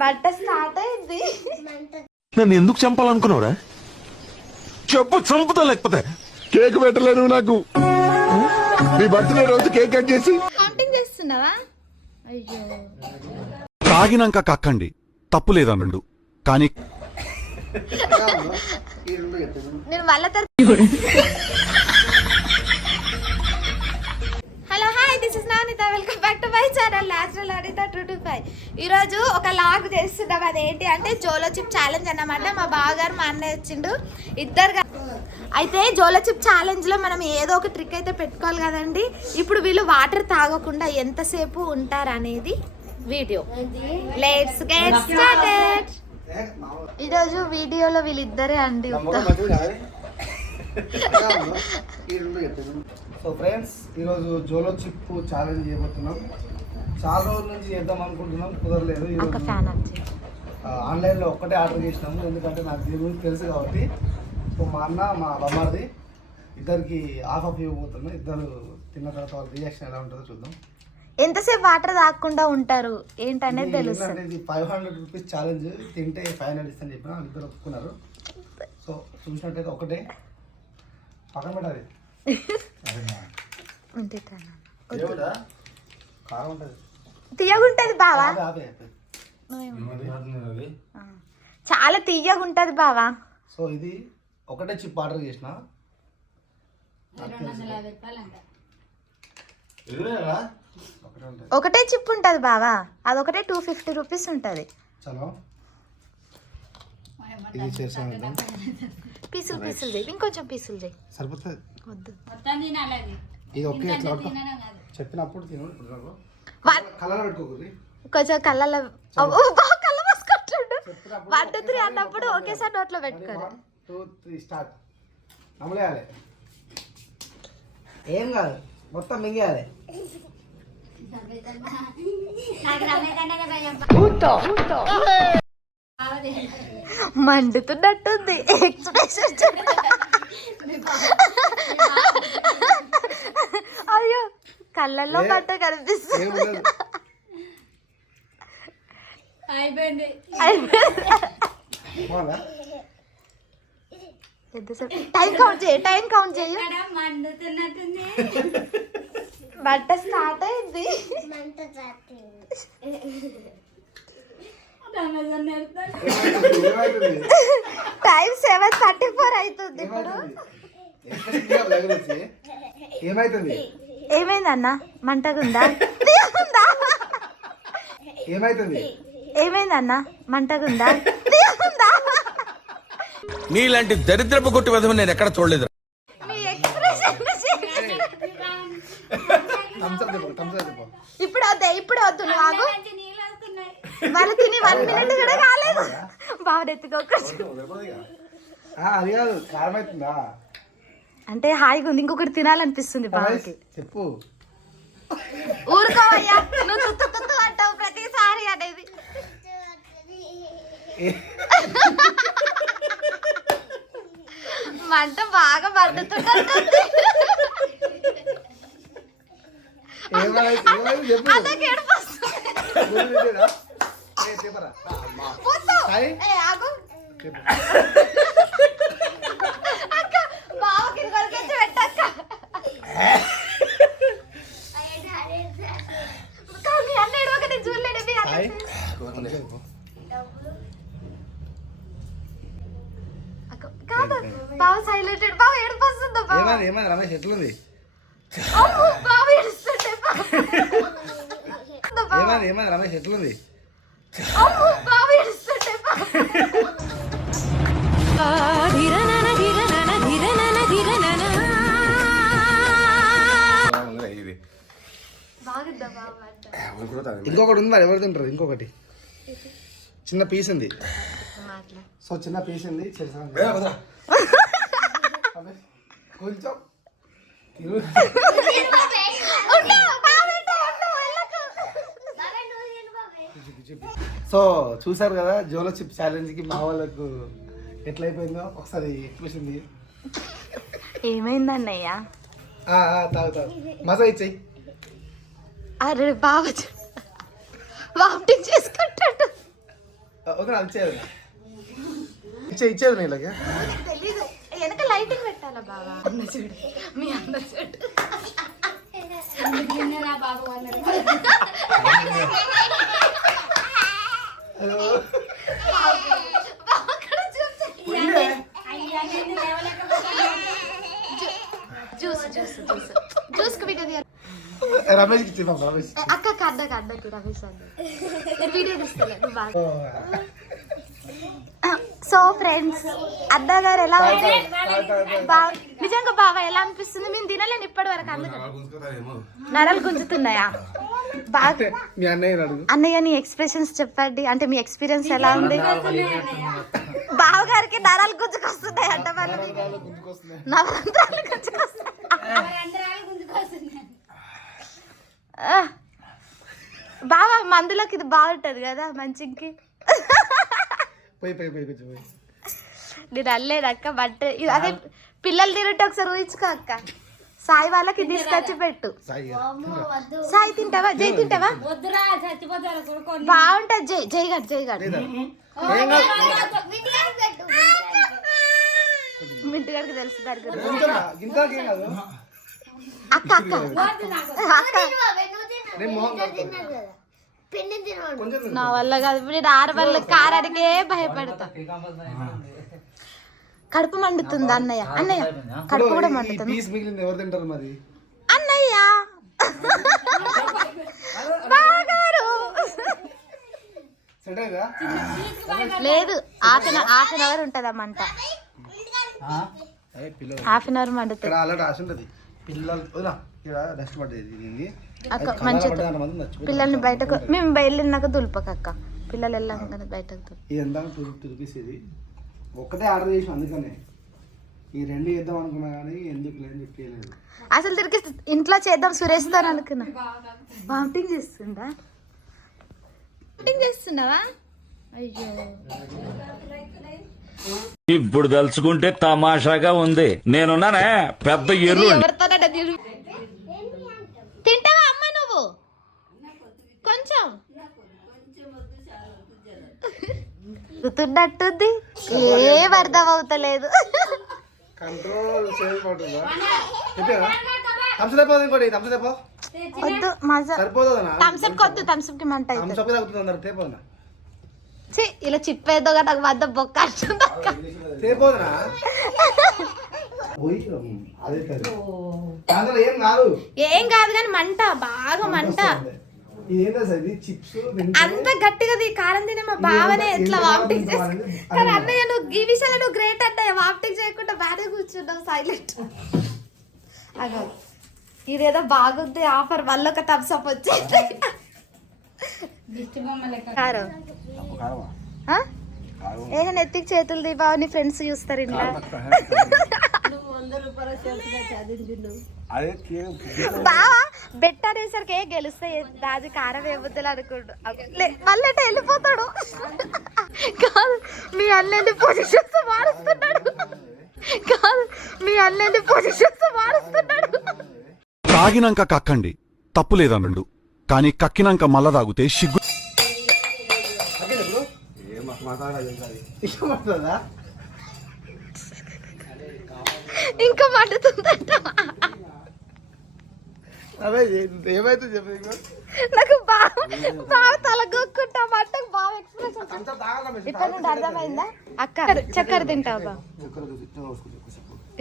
బట్ట స్టార్ట్ అయింది. నన్ను ఎందుకు చంపాలనుకున్నావురా? చెప్పు చంపుతా లేకపోతే. కేక్ పెట్టలేను నాకు. మీ బర్త్డే రోజు కేక్ కట్ చేసి. కౌంటింగ్ చేస్తున్నావా? అయ్యో. తాగినాక కక్కండి. తప్పు లేదన్నుండు కానీ నేను నానిత welcome back to my channel natural Anitha two two five ఈరోజు ఒక లాగ్ చేస్తున్నాం. అదేంటి అంటే జోలో చిప్ ఛాలెంజ్ అన్నమాట. మా బావగారు మా అన్నయ్య వచ్చిండు. ఇద్దరు గా- అయితే జోలో చిప్ ఛాలెంజ్లో మనం ఏదో ఒక ట్రిక్ అయితే పెట్టుకోవాలి కదండి. ఇప్పుడు వీళ్ళు వాటర్ తాగకుండా ఎంతసేపు ఉంటారు అనేది వీడియో లెట్స్ గెట్ స్టార్టెడ్ ఈరోజు వీడియోలో వీళ్ళిద్దరే అండి సో ఫ్రెండ్స్ ఈరోజు జోలో చిప్ ఛాలెంజ్ చేయబోతున్నాం. చాలా రోజుల నుంచి చేద్దాం అనుకుంటున్నాం కుదరలేదు. ఈరోజు ఆన్లైన్లో ఒక్కటే ఆర్డర్ చేసినాము ఎందుకంటే నాకు దీని గురించి తెలుసు కాబట్టి. సో మా అన్న మా బొమ్మది ఇద్దరికి ఆఫ్ ఆఫ్ ఇవ్వబోతున్నాం ఇద్దరు తిన్న తర్వాత వాళ్ళ రియాక్షన్ ఎలా ఉంటుందో చూద్దాం. ఎంతసేపు వాటర్ తాగకుండా ఉంటారు? ఏంటనేది తెలుస్తుంది ఏంటంటే ఇది ఫైవ్ హండ్రెడ్ రూపీస్ ఛాలెంజ్ తింటే ఫైవ్ హండ్రెడ్ ఇస్తాను చెప్పిన వాళ్ళు ఇద్దరు ఒప్పుకున్నారు సో చూసినట్టయితే ఒకటే. పక్కన పెట్టాలి. తీయగుంటది బావా. చాలా తీయగుంటది బావా. సో ఇది ఒకటే చిప్ ఆర్డర్ చేసిన. ఒకటే ఒకటే చిప్ ఉంటది బావా. అదొకటే టూ ఫిఫ్టీ రూపీస్ ఉంటది. పీసులు పీసులు చేయి. ఇంకొంచెం పీసులు చేయి. సరిపోతుంది. వద్దు. ఇది ఒకే ఎట్లా పట్టుకో. చెప్పినప్పుడు తిను ఇప్పుడు రాకు. వన్ కళ్ళలో పెట్టుకోకూరి కొంచెం కళ్ళలో కళ్ళ పోసుకుంటుండు వన్ టూ త్రీ అన్నప్పుడు ఒకేసారి నోట్లో పెట్టుకోరు. వన్ టూ త్రీ స్టార్ట్ నమ్మలేయాలి ఏం కాదు మొత్తం మింగేయాలి. మండుతున్నట్టుంది. ఎక్స్ప్రెషన్ అయ్యో కళ్ళల్లో బట్ట కనిపిస్తుంది. అయిపోయింది. టైం కౌంట్ చేయి టైం కౌంట్ చేయి. బట్ట స్టార్ట్ అయింది? టైం సెవెన్ థర్టీ ఫోర్ అవుతుంది ఇప్పుడు. ఏమైతుంది? ఏమైందన్న మంటగుందా? తీయగుందా? ఏమైతుంది ఏమైందన్న మంటగుందా? తీయగుందా? నీలాంటి దరిద్రపు కొట్టి విధం నేను ఎక్కడ చూడలేదు. ఇప్పుడు వద్దే ఇప్పుడు వద్దు నువ్వు వాళ్ళు తిని వన్ మినిట్ కూడా కాలేదు. బాబు ఎత్తుకోకూడదు ఆ, అది కాదు కారం అవుతుందా అంటే హాయిగా ఉంది. ఇంకొకటి తినాలనిపిస్తుంది బాబుకి చెప్పు. ఊరుకోవయ్యా. నువ్వు తుత్తు తుత్తు అంటావు ప్రతిసారి అనేది. మంట బాగా ఏమైంది ఏమైంది చెప్పు అదొక ఏడుపు వస్తుంది. ఊరు పెట్టేదా? ఏ, చెప్పరా వద్దు. సాయి? ఏ, ఆగు. చెప్పు అక్క బావకి కొలికెచ్చి పెట్టక్క కానీ అన్న ఏడవక నేను చూడలేడు మీ అన్న సాయి చెప్పు. అక్క, కాదు బావ సైలెంట్ బావ ఏడుపు వస్తుందా బావ ఏమైంది ఏమైంది రమేష్ ఎట్లుంది అమ్మో, బావ ఏడుస్తుంటే బావ. బావ. ఏమైంది ఏమైంది రమేష్ ఎట్లుంది అమ్మో, బావ ఏడుస్తుంటే బావ. ఇది బాగుందా బావ అంట. ఇంకొకటి ఉంది? మరి ఎవరు తింటారు? ఇంకొకటి. చిన్న పీస్ ఉంది. సో చిన్న పీస్ ఉంది. కొంచెం తిను. ఉండు, బావ ఏంటో, ఉండు, వెళ్ళకు. సో చూసారు కదా జోలో చిప్ ఛాలెంజ్కి మా వాళ్ళకు ఎట్లయిపోయిందో ఒకసారి చూసింది ఏమైందన్నయ్య తాగు తాగు మజా ఇచ్చేయి అరే బావ వామిటింగ్ చేసుకుంటాడు వదిన ఇచ్చేది ఇచ్చే ఇచ్చేది నేను ఇలాగే తెలీదు వెనక లైటింగ్ పెట్టాలా బావా అన్న చూడు మీ అన్న చూడు బావ రమేష్కి ఇచ్చే పాప రమేష్ అక్క అద్దకు అద్దకు రమేష్ అన్న నేను వీడియో నువ్వు బాగా సో ఫ్రెండ్స్ అద్దా గారు ఎలా నిజంగా బాగా ఎలా అనిపిస్తుంది? మేము తినలేను ఇప్పటి వరకు అందుకు. నరాలు గుంజుతున్నాయా? బాగా మీ అన్నయ్య నీ ఎక్స్ప్రెషన్స్ చెప్పండి. అంటే మీ ఎక్స్పీరియన్స్ ఎలా ఉంది? బావగారికి నరాలు గుంజుకొస్తున్నాయి. అంట మనకి నవరంధ్రాలు గుంజుకొస్తున్నాయి బావ మందులోకి ఇది బాగుంటది కదా మంచికి. పోయి పోయి పోయి కొంచెం పోయి. నేను అల్లేదు అక్క బట్ ఇది అదే పిల్లలు తింటే ఒకసారి ఊహించుకో అక్క. సాయి వాళ్ళకి తీసుకొచ్చి పెట్టు. సాయి సాయి తింటావా? జై తింటావా? బాగుంటది జై జై గడ్ జై గడ్ ఏం కాదు. మింటి గారికి తెలుసు దాని గురించి. అక్క అక్క. నా వల్ల కాదు. నేను ఆరు వల్ల కారానికే భయపడతా. కడుపు మండుతుంది అన్నయ్య? అన్నయ్య కడుపు కూడా మండుతుంది? పీస్ మిగిలింది ఎవరు తింటారు మరి? అన్నయ్య! లేదు. Half an half an hour ఉంటుంది ఆ? మంట అదే పిల్లలు. హాఫ్ అన్ అవర్ మండుతుంది. పిల్లలు ఇక్కడ డస్ట్ పడ్డది అక్క మంచిది. పిల్లల్ని బయటకు మేము వెళ్ళినాక దులుపక అక్క. పిల్లలు వెళ్ళాక బయటకు దులుపు ఇది ఎంత టూ ఫిఫ్టీ రూపీస్ ఇది ఒక్కటే ఆర్డర్ చేసిన అందుకనే. ఈ రెండు చేద్దాం అనుకున్నా కానీ ఎందుకు అసలు తిరిగి ఇంట్లో చేద్దాం సురేష్తో అనుకున్నా. వామిటింగ్ చేస్తుందా? వామిటింగ్ చేస్తున్నావా? అయ్యో. ఇప్పుడు తలుచుకుంటే తమాషాగా ఉంది. నేనున్నానే పెద్ద ఎర్రు తిరుగు తింటావా అమ్మ నువ్వు? కొంచెం. ఏం అర్థం అవుతలేదు. వద్దు మజా. సరిపోతుందా? థమ్స్అప్ కొద్దు థమ్స్అప్కి మంట థమ్స్అప్ అందరు ఛీ, ఇలా చిప్పేదో కదా నాకు వద్ద బొక్క ఏం కాదు. ఏం కాదు కానీ మంట బాగా మంట అంత గట్టిగా కారం తినే మా బావనే ఎట్లా వామిటింగ్ చేసి కానీ అన్నయ్య నువ్వు ఈ విషయంలో నువ్వు గ్రేట్ అన్నయ్య వామిటింగ్ చేయకుండా బాగానే కూర్చున్నావు సైలెంట్ అగో ఇదేదో బాగుంది ఆఫర్ వల్ల ఒక థమ్స్ అప్ వచ్చేది. దిష్టి బొమ్మ లెక్క కారం. ఆ? ఏ నెత్తికి చేతులు దీ నీ ఫ్రెండ్స్ చూస్తారు ఇంట్లో. బావా బెట్ అనేసరికి ఏ గెలుస్తే దాది కారం వేయబుద్దులు అనుకుంటు. మళ్ళీ వెళ్ళిపోతాడు? కాదు మీ అన్నని పొజిషన్స్ మారుస్తున్నాడు? కాదు మీ అన్నని పొజిషన్స్ మారుస్తున్నాడు? తాగినాక కక్కండి తప్పు లేదన్నాడు కానీ కక్కినాక మల్ల తాగితే సిగ్గు ఇంకా మండుతుందంట ఏమైతే నీకు? బాగా బాగా తలగొక్కుంటా మంటకు బాగా ఎక్స్ప్రెషన్ అంతా తాగడం ఇష్టం. ఇప్పటి నుండి అర్థమైందా అక్క చక్కెర తింటావా.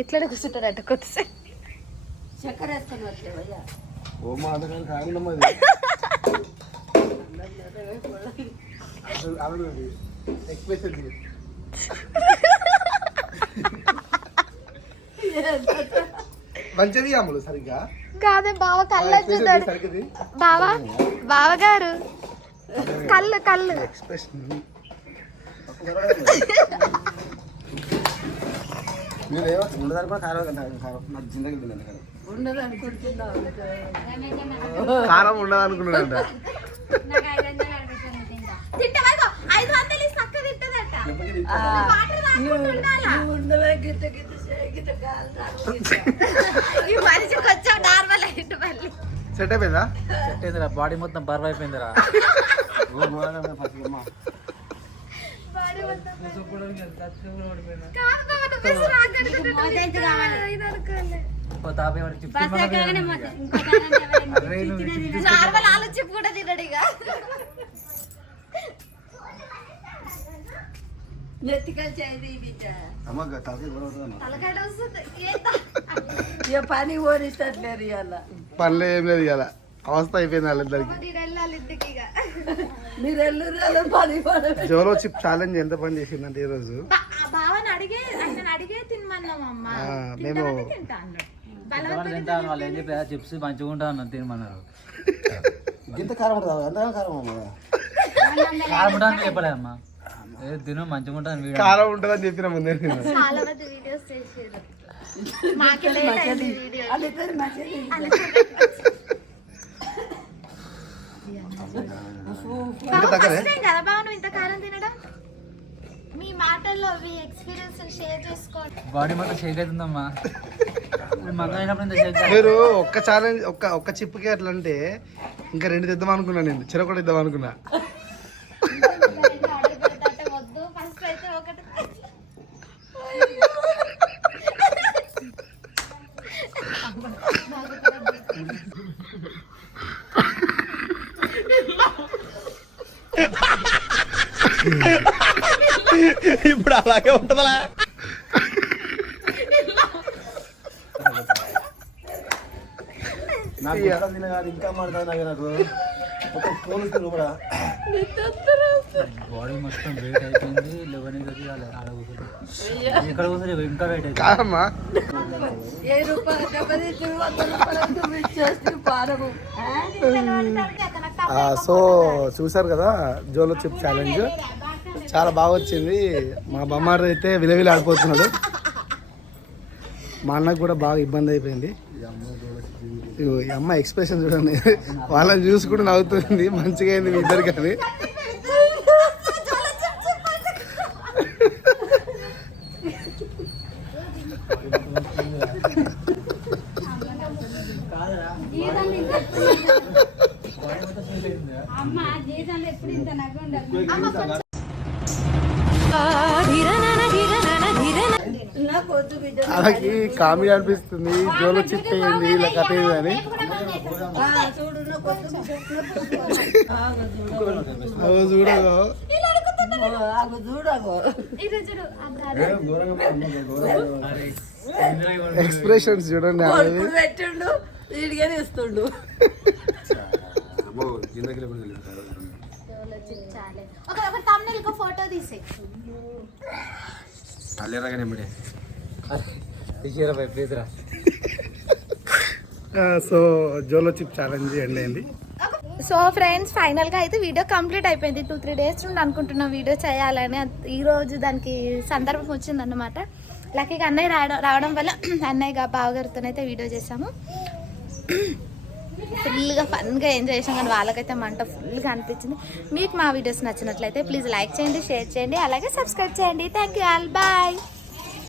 ఇట్లనే కొద్దిసేపు చక్కెర వేసుకొని మంచిది అమ్ములు సరిగ్గా? కాదే బావ కళ్ళు చూస్తాడు సరిగ్గా బావా బావగారు. కళ్ళు కళ్ళు. ఎక్స్ప్రెషన్. కారం ఉండదు అనుకుంటున్నావు కారం ఉండదు అనుకున్నాడంట నాకు ఐదు వందలు అనిపిస్తుంది తింటా తింటావా ఐదు వందలు ఇస్తే అక్క తింటదట వాటర్ తాగుకుంటూ ఉండాలా? ఈ మనిషి కొంచెం నార్మల్ అయ్యిండు మళ్ళీ సెట్ అయిపోయిందా బాడీ మొత్తం బర్వ్ అయిపోయిందిరా బాడీ మొత్తం కాదు బావ, నువ్వే strong అనుకుంటున్నావు. మోదైతే కావాలి. ఇది అనుకోలే. బస్ ఎక్కగానే మొత్తం ఇంకో దానంటే ఎవరైనా చిన్నది నార్మల్ ఆలు చిప్ కూడా తినడు ఇక నెత్తికల్ చేయి బిడ్డ అమ్మ తలకి తలకాయ వస్తుంది ఏంటా? ఇక పని ఇవాళ. పనులు ఏం లేదు ఇలా అవస్థ అయిపోయింది వాళ్ళిద్దరికి. మీరు ఎల్లురు పని పడదు జోలో చిప్ ఛాలెంజ్ ఎంత పని చేసిందంటే ఈరోజు? బా- ఆ బావని అడిగే ఆయన అడిగే తినమన్నాం అమ్మ ఆ, మేము వాళ్ళు ఏం చెప్పారు? చిప్స్ మంచిగా ఉంటా అన్న తినమన్నారు. ఇంత కారం ఉంటుంది? ఎంత కారం అమ్మ కారం ఉంటాను చెప్పలే అమ్మా ఏ తిను మంచిగా కారం ఉంటుందని చెప్పిన ముందే నేను. చాలా మంది వీడియోస్ చేసారు మాకే లేట్ అయింది వీడియో వాళ్ళిద్దరు మంచిది ఫస్ట్ టైం కదా బావ నువ్వు ఇంత కారం తినడం? మీ మాటల్లో మీ ఎక్స్పీరియన్స్ షేర్ చేసుకోండి. బాడీ మొత్తం షేక్ అవుతుందమ్మా మీరు ఒక్క ఛాలెంజ్ ఒక్క ఒక్క చిప్కి అట్లా అంటే ఇంకా రెండు తెద్దాం అనుకున్నా నేను. చిరకొడ ఇద్దాం అనుకున్నా ఆర్డర్ పెడతా వద్దు ఫస్ట్ అయితే ఒకటి ఇప్పుడు అలాగే ఉంటదా ఇంకా మాట్లాడినా నాకు ఒక పోలీసులు కూడా బాడీ మొత్తం వెయిట్ అయిపోయింది లెవెన్ ఆడ కూర్చొని ఇక్కడ కూర్చొని ఇంకా వెయిట్ అయిపోయింది. సో చూసారు కదా జోలో చిప్ ఛాలెంజ్ చాలా బాగా వచ్చింది. మా బొమ్మారు అయితే విలవిల ఆడిపోతున్నాడు. మా అన్నకు కూడా బాగా ఇబ్బంది అయిపోయింది. ఈ అమ్మ ఎక్స్ప్రెషన్ చూడండి. వాళ్ళని చూసి కూడా నవ్వుతుంది. మంచిగా అయింది మీ ఇద్దరు కానీ అమ్మ జీతంలో ఎప్పుడు ఇంత నవ్వు ఉండదు నాకు వద్దు బిడ్డ అలాగే కామెడీ అనిపిస్తుంది జోలో చిప్ అయింది ఇలా కథ అయింది అని. చూడగో. ఎక్స్ప్రెషన్స్ చూడండి పెట్టిండు వీడిగానే ఇస్తుండు ఒక ఒక ఫోటో తీసే తీసిరా ప్లీజ్ రా. So Jolo chip challenge end అయింది. సో ఫ్రెండ్స్ ఫైనల్గా అయితే వీడియో కంప్లీట్ అయిపోయింది. టూ త్రీ డేస్ నుండి అనుకుంటున్నాం వీడియో చేయాలని అద్- ఈ రోజు దానికి సందర్భం వచ్చిందన్నమాట. లక్కీగా అన్నయ్య రావడం రావడం వల్ల అన్నయ్యగా బావగారితో అయితే వీడియో చేసాము ఫుల్గా ఫన్గా ఎంజాయ్ చేసాం కానీ వాళ్ళకైతే మంట ఫుల్గా అనిపించింది. మీకు మా వీడియోస్ నచ్చినట్లయితే ప్లీజ్ లైక్ చేయండి షేర్ చేయండి అలాగే సబ్స్క్రైబ్ చేయండి. Thank you all. బాయ్.